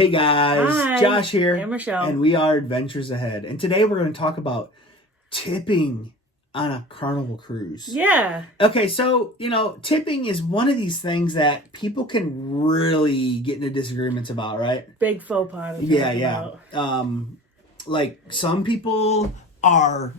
Hey guys, Hi. Josh here, Hey, Michelle. and we are Adventures Ahead. And today we're going to talk about tipping on a Carnival Cruise. Yeah. Okay, so, tipping is one of these things that people can really get into disagreements about, right? Big faux pas. Yeah. Like, some people are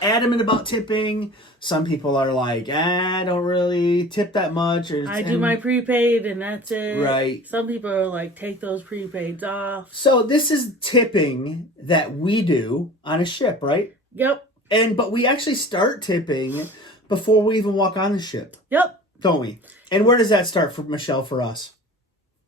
adamant about tipping. Some people are like, I don't really tip that much. I do my prepaid and that's it. Right. Some people are like, take those prepaids off. So this is tipping that we do on a ship, right? Yep. But we actually start tipping before we even walk on the ship. Yep. Don't we? And where does that start for Michelle, for us?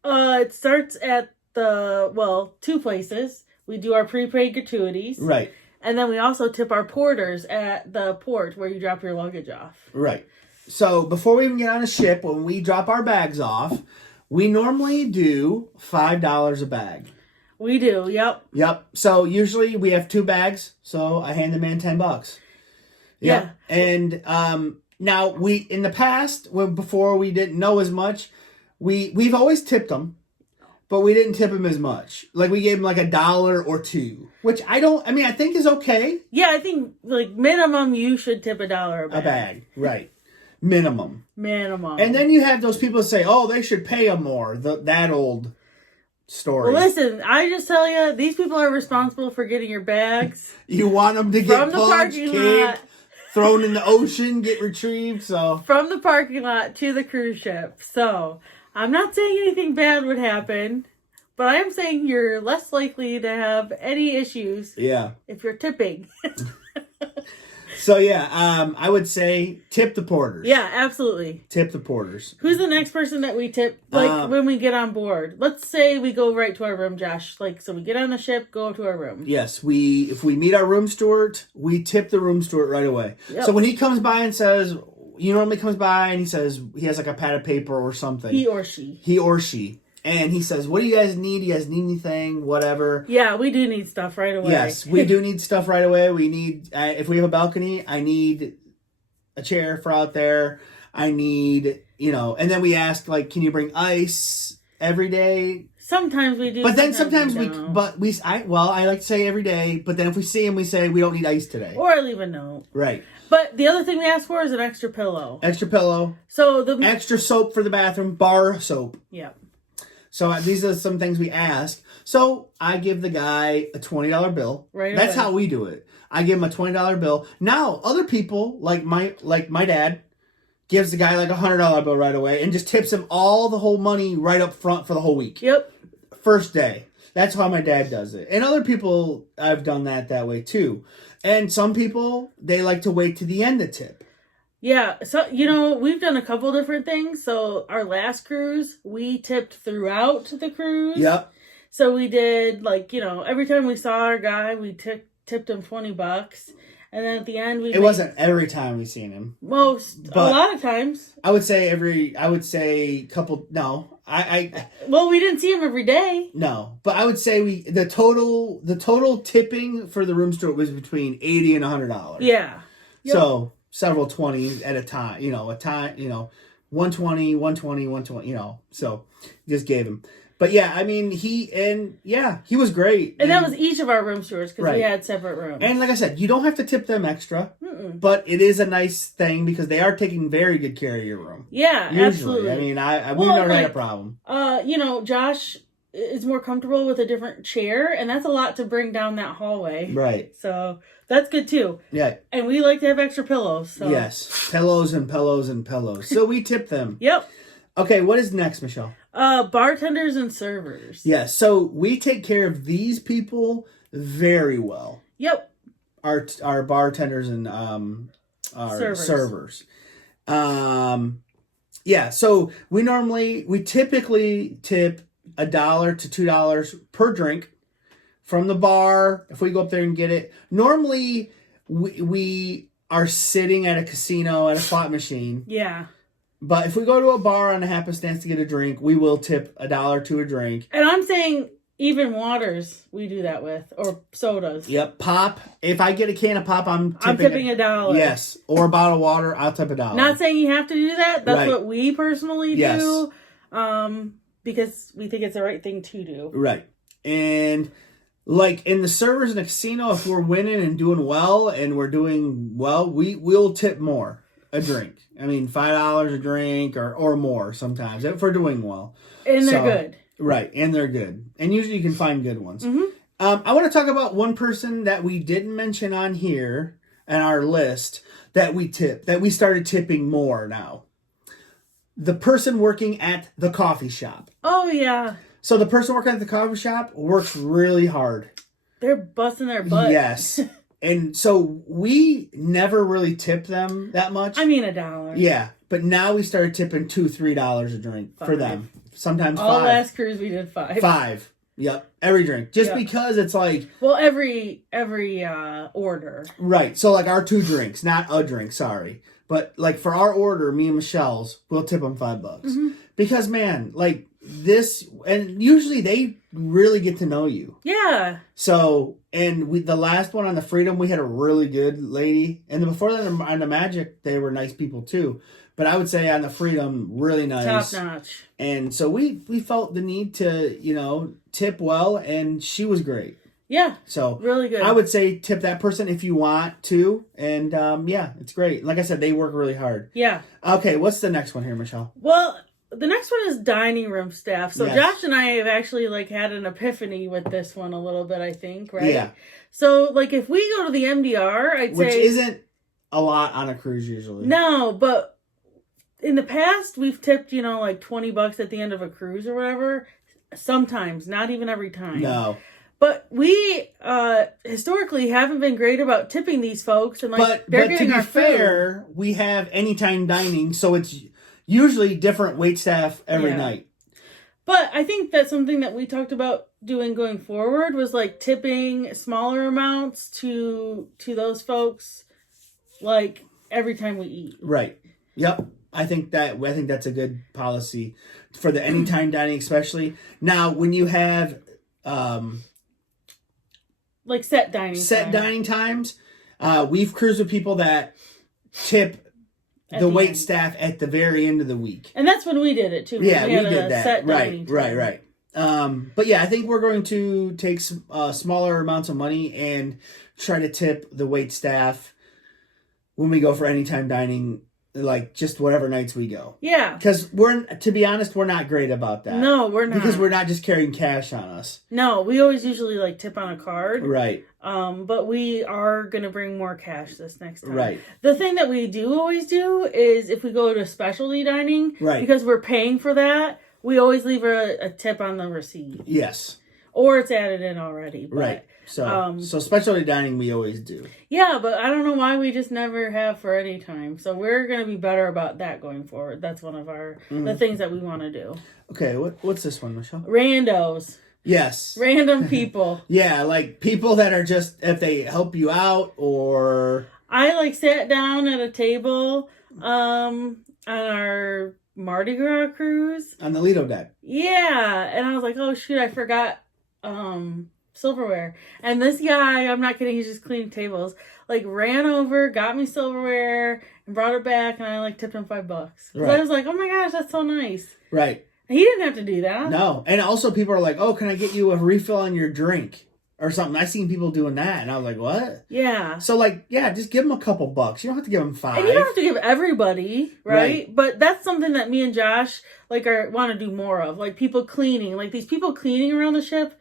It starts at two places. We do our prepaid gratuities. Right. And then we also tip our porters at the port where you drop your luggage off. Right. So before we even get on a ship, when we drop our bags off, we normally do $5 a bag. We do, yep. Yep. So usually we have 2 bags, so I hand the man $10. Yep. Yeah. And now in the past, before we didn't know as much, we've always tipped them. But we didn't tip him as much. Like, we gave him like $1 or $2. Which I think is okay. Yeah, I think, minimum, you should tip $1 a bag. A bag, right. Minimum. Minimum. And then you have those people that say, oh, they should pay them more. That old story. Well, listen, I just tell you, these people are responsible for getting your bags. You want them to get from the punched, parking kicked, lot, thrown in the ocean, get retrieved, so. From the parking lot to the cruise ship. So, I'm not saying anything bad would happen, but I am saying you're less likely to have any issues if you're tipping. So, I would say tip the porters. Yeah, absolutely. Tip the porters. Who's the next person that we tip, when we get on board? Let's say we go right to our room, Josh. So we get on the ship, go to our room. Yes, if we meet our room steward, we tip the room steward right away. Yep. So when he comes by and says, normally comes by and he says, he has like a pad of paper or something. He or she. And he says, what do you guys need? You guys need anything? Whatever. Yeah, we do need stuff right away. Yes, we do need stuff right away. We need, if we have a balcony, I need a chair for out there. I need, and then we ask, can you bring ice every day? Sometimes we do. But then sometimes I like to say every day, but then if we see him, we say we don't need ice today. Or I leave a note. Right. But the other thing we ask for is an extra pillow. Extra pillow. So extra soap for the bathroom, bar soap. Yep. So these are some things we ask. So I give the guy a $20 bill. Right. That's how we do it. I give him a $20 bill. Now other people like my dad gives the guy like a $100 bill right away and just tips him all the whole money right up front for the whole week. Yep. First day. That's how my dad does it. And other people, I've done that way too. And some people, they like to wait to the end to tip. Yeah, so, we've done a couple different things. So, our last cruise, we tipped throughout the cruise. Yep. So, we did, every time we saw our guy, we tipped him $20. And then at the end, It wasn't every time we seen him. A lot of times. I would say couple, no. Well, we didn't see him every day. No, but I would say the total tipping for the room steward was between $80 and $100. Yeah. Yep. So several 20s at a time, 120, 120, so just gave him. But yeah, he was great. And that was each of our room stewards because we had separate rooms. And like I said, you don't have to tip them extra, but it is a nice thing because they are taking very good care of your room. Yeah, usually. Absolutely. We've never had a problem. Josh is more comfortable with a different chair, and that's a lot to bring down that hallway. Right. So that's good too. Yeah. And we like to have extra pillows. So. Yes. Pillows and pillows and pillows. So we tip them. Yep. Okay, what is next, Michelle? Bartenders and servers. Yes. So we take care of these people very well. Yep. Our bartenders and our servers. Yeah. So we typically tip $1 to $2 per drink from the bar. If we go up there and get it, normally we are sitting at a casino at a slot machine. Yeah. But if we go to a bar on a happenstance to get a drink, we will tip $1 to a drink. And I'm saying even waters we do that with, or sodas. Yep, pop. If I get a can of pop, I'm tipping $1. Yes, or a bottle of water, I'll tip $1. Not saying you have to do that. That's what we personally do. Because we think it's the right thing to do. Right. And like in the servers in the casino, if we're winning and doing well and we're doing well, we'll tip more a drink. I mean, $5 a drink or more sometimes if we're doing well. And they're good. Right, and they're good. And usually you can find good ones. Mm-hmm. I want to talk about one person that we didn't mention on here on our list that we started tipping more now. The person working at the coffee shop. Oh, yeah. So the person working at the coffee shop works really hard. They're busting their butt. Yes. And so we never really tip them that much. I mean, $1. Yeah. But now we started tipping $2-3 a drink for them. Sometimes $5. All last cruise we did $5. $5. Yep. Every drink. Just because it's like... Well, every order. Right. So like our 2 drinks. Not a drink, sorry. But like for our order, me and Michelle's, we'll tip them $5. Mm-hmm. Because man, like this... And usually they really get to know you. Yeah. So... And the last one on the Freedom, we had a really good lady. And before that on the Magic, they were nice people too. But I would say on the Freedom, really nice. Top notch. And so we felt the need to, tip well, and she was great. Yeah. So really good. I would say tip that person if you want to. And yeah, it's great. Like I said, they work really hard. Yeah. Okay, what's the next one here, Michelle? Well, the next one is dining room staff. So yes. Josh and I have actually had an epiphany with this one a little bit, I think, right? Yeah. So if we go to the MDR, Which isn't a lot on a cruise usually. No, but in the past we've tipped, $20 at the end of a cruise or whatever. Sometimes, not even every time. No. But we historically haven't been great about tipping these folks, and but they're to getting be our fair, food. we have anytime dining, so it's usually different wait staff every night. But I think that's something that we talked about doing going forward was tipping smaller amounts to those folks, every time we eat. Right. Yep. I think that's a good policy for the anytime dining, especially now when you have set dining times. We've cruised with people that tip the wait staff at the very end of the week, and that's when we did it too. Yeah, we did that. Right. But yeah, I think we're going to take some smaller amounts of money and try to tip the wait staff when we go for anytime dining. Just whatever nights we go. Yeah. Because to be honest, we're not great about that. No, we're not. Because we're not just carrying cash on us. No, we always usually tip on a card. Right. But we are going to bring more cash this next time. Right. The thing that we always do is if we go to specialty dining, right, because we're paying for that, we always leave a tip on the receipt. Yes. Or it's added in already. But, right. So specialty dining we always do. Yeah, but I don't know why we just never have for any time. So we're going to be better about that going forward. That's one of the things that we want to do. Okay, what's this one, Michelle? Randos. Yes. Random people. Yeah, people that are just, if they help you out or... I sat down at a table on our Mardi Gras cruise. On the Lido deck. Yeah, and I was like, oh shoot, I forgot silverware. And this guy, I'm not kidding, he's just cleaning tables, ran over, got me silverware, and brought it back, and I tipped him $5. Right. I was like, oh my gosh, that's so nice. Right. And he didn't have to do that. No. And also people are like, oh, can I get you a refill on your drink? Or something. I seen people doing that, and I was like, what? Yeah. So, just give them a couple bucks. You don't have to give them $5. And you don't have to give everybody, right? But that's something that me and Josh, want to do more of. People cleaning. These people cleaning around the ship,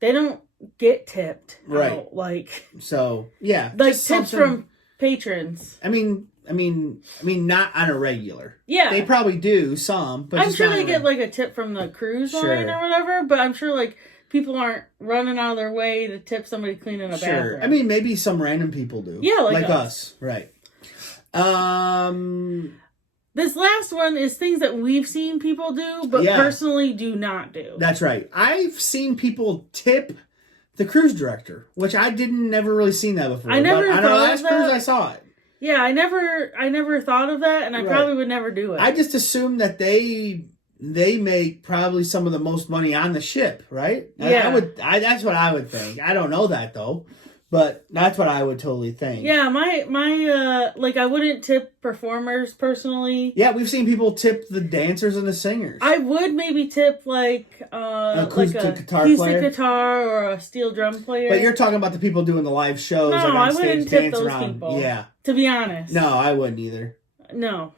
they don't get tipped. Right. So, yeah. Tips from patrons. I mean, not on a regular. Yeah. They probably do some, but I'm sure they get, a tip from the cruise line or whatever, but I'm sure, people aren't running out of their way to tip somebody cleaning a bathroom. I mean, maybe some random people do. Yeah, like us. Right. This last one is things that we've seen people do, but personally do not do. That's right. I've seen people tip the cruise director, which I never really seen that before. I never on our last cruise, I saw it. Yeah, I never thought of that, and I probably would never do it. I just assumed that they make probably some of the most money on the ship, right? Yeah. That's what I would think. I don't know that though, But that's what I would totally think. Yeah, my like I wouldn't tip performers personally. Yeah, we've seen people tip the dancers and the singers. I would maybe tip like a acoustic guitar or a steel drum player. But you're talking about the people doing the live shows. No, like on I stage, wouldn't tip dance those around. people. Yeah. To be honest. No, I wouldn't either. No.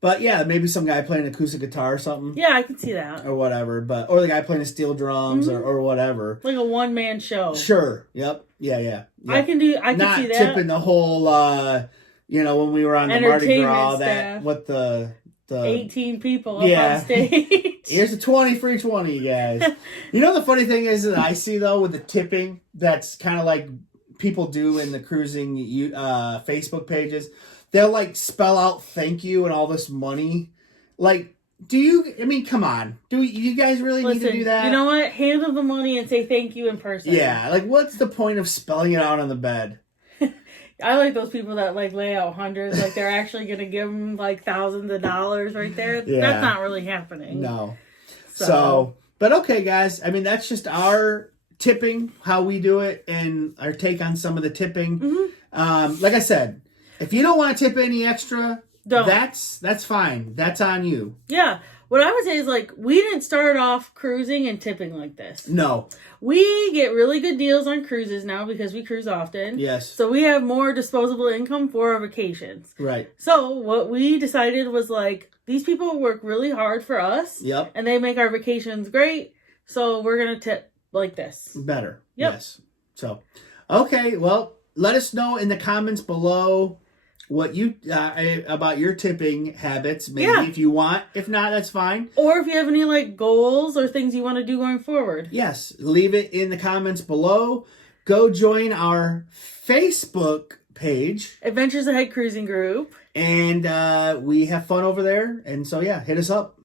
But yeah, maybe some guy playing acoustic guitar or something. Yeah, I could see that. Or whatever. Or the guy playing the steel drums or whatever. Like a one-man show. Sure. Yep. Yeah. I can see that. Not tipping the whole, when we were on the Mardi Gras, with the 18 people up on stage. Here's a 20 for each one of you guys. You know the funny thing is that I see, though, with the tipping, that's kind of like people do in the cruising Facebook pages. They'll, like, spell out thank you and all this money. Like, come on. Do you guys really need to do that? You know what? Handle the money and say thank you in person. Yeah, like, what's the point of spelling it out on the bed? I like those people that, like, lay out hundreds, like they're actually going to give them, like, thousands of dollars right there. Yeah. That's not really happening. No. So, but okay, guys. I mean, that's just our tipping, how we do it, and our take on some of the tipping. Mm-hmm. Like I said, if you don't want to tip any extra, that's fine. That's on you. Yeah. What I would say is, like, we didn't start off cruising and tipping like this. No. We get really good deals on cruises now because we cruise often. Yes. So we have more disposable income for our vacations. Right. So what we decided was, like, these people work really hard for us. Yep. And they make our vacations great. So we're going to tip like this. Better. Yep. Yes. So, okay. Well, let us know in the comments below what you about your tipping habits, maybe if you want. If not, that's fine. Or if you have any like goals or things you want to do going forward. Yes, leave it in the comments below. Go join our Facebook page, Adventures Ahead Cruising Group, and we have fun over there. And so hit us up.